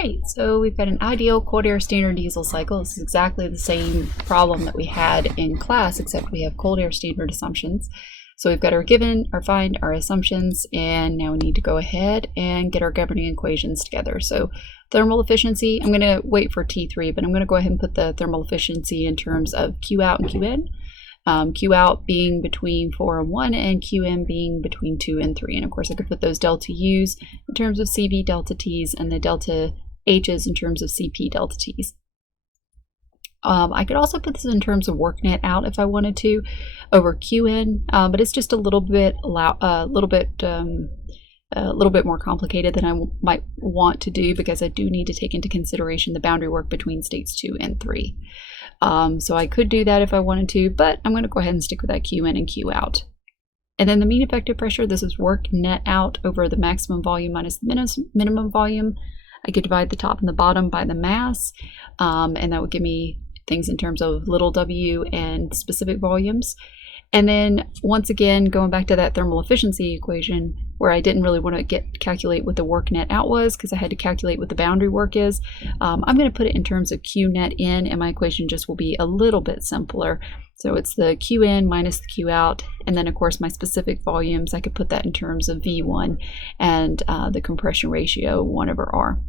right, so we've got an ideal cold air standard diesel cycle. This is exactly the same problem that we had in class, except we have cold air standard assumptions. So we've got our given, our find, our assumptions, and now we need to go ahead and get our governing equations together. So thermal efficiency, I'm going to wait for T3, but I'm going to go ahead and put the thermal efficiency in terms of Q out and Q in. Q out being between 4 and 1, and QM being between 2 and 3. And of course, I could put those delta U's in terms of CV delta T's and the delta H's in terms of CP delta T's. I could also put this in terms of work net out if I wanted to over QN, but it's just a little bit more complicated than I might want to do, because I do need to take into consideration the boundary work between states 2 and 3. So I could do that if I wanted to, but I'm going to go ahead and stick with that Q in and Q out. And then the mean effective pressure, this is work net out over the maximum volume minus the minimum volume. I could divide the top and the bottom by the mass, and that would give me things in terms of little w and specific volumes. And then once again, going back to that thermal efficiency equation where I didn't really want to calculate what the work net out was because I had to calculate what the boundary work is, I'm going to put it in terms of Q net in, and my equation just will be a little bit simpler. So it's the Q in minus the Q out, and then of course my specific volumes, I could put that in terms of V1 and the compression ratio 1 over R.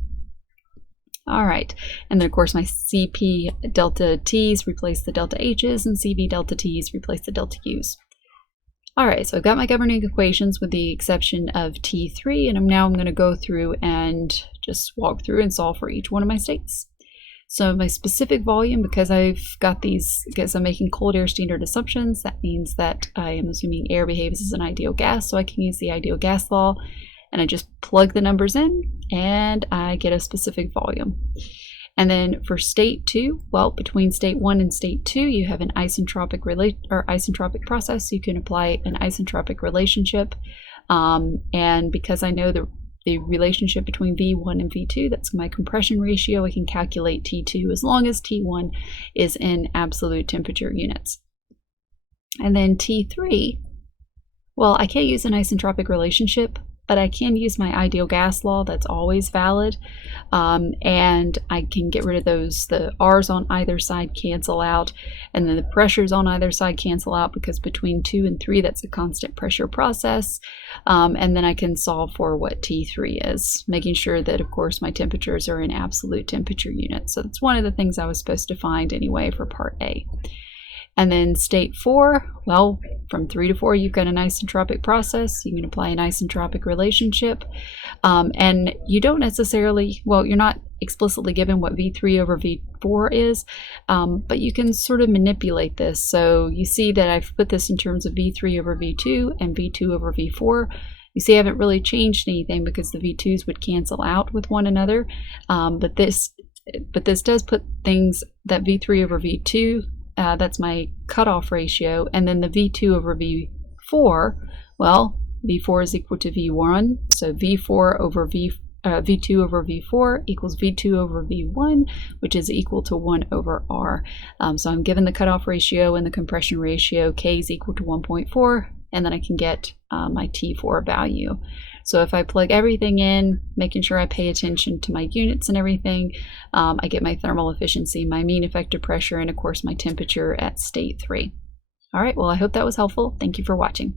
All right, and then of course my CP delta T's replace the delta H's, and CV delta T's replace the delta U's. All right, so I've got my governing equations with the exception of T3, and I'm going to go through and just walk through and solve for each one of my states. So my specific volume, because I'm making cold air standard assumptions, that means that I am assuming air behaves as an ideal gas, so I can use the ideal gas law. And I just plug the numbers in and I get a specific volume. And then for state 2, well, between state 1 and state 2, you have an isentropic process. So you can apply an isentropic relationship. And because I know the relationship between V1 and V2, that's my compression ratio, I can calculate T2 as long as T1 is in absolute temperature units. And then T3, well, I can't use an isentropic relationship, but I can use my ideal gas law. That's always valid, and I can get rid of those. The R's on either side cancel out, and then the pressures on either side cancel out, because between 2 and 3 that's a constant pressure process, and then I can solve for what T3 is, making sure that of course my temperatures are in absolute temperature units. So that's one of the things I was supposed to find anyway for part A. And then state 4, well, from 3 to 4, you've got an isentropic process. You can apply an isentropic relationship. And you don't necessarily, well, you're not explicitly given what V3 over V4 is, but you can sort of manipulate this. So you see that I've put this in terms of V3 over V2 and V2 over V4. You see I haven't really changed anything because the V2s would cancel out with one another. But this does put things that V3 over V2, that's my cutoff ratio, and then the V2 over V4, well, V4 is equal to V1, so V2 over V4 equals V2 over V1, which is equal to 1 over R. So I'm given the cutoff ratio and the compression ratio, K is equal to 1.4, and then I can get my T4 value. So if I plug everything in, making sure I pay attention to my units and everything, I get my thermal efficiency, my mean effective pressure, and of course my temperature at state 3. All right, well, I hope that was helpful. Thank you for watching.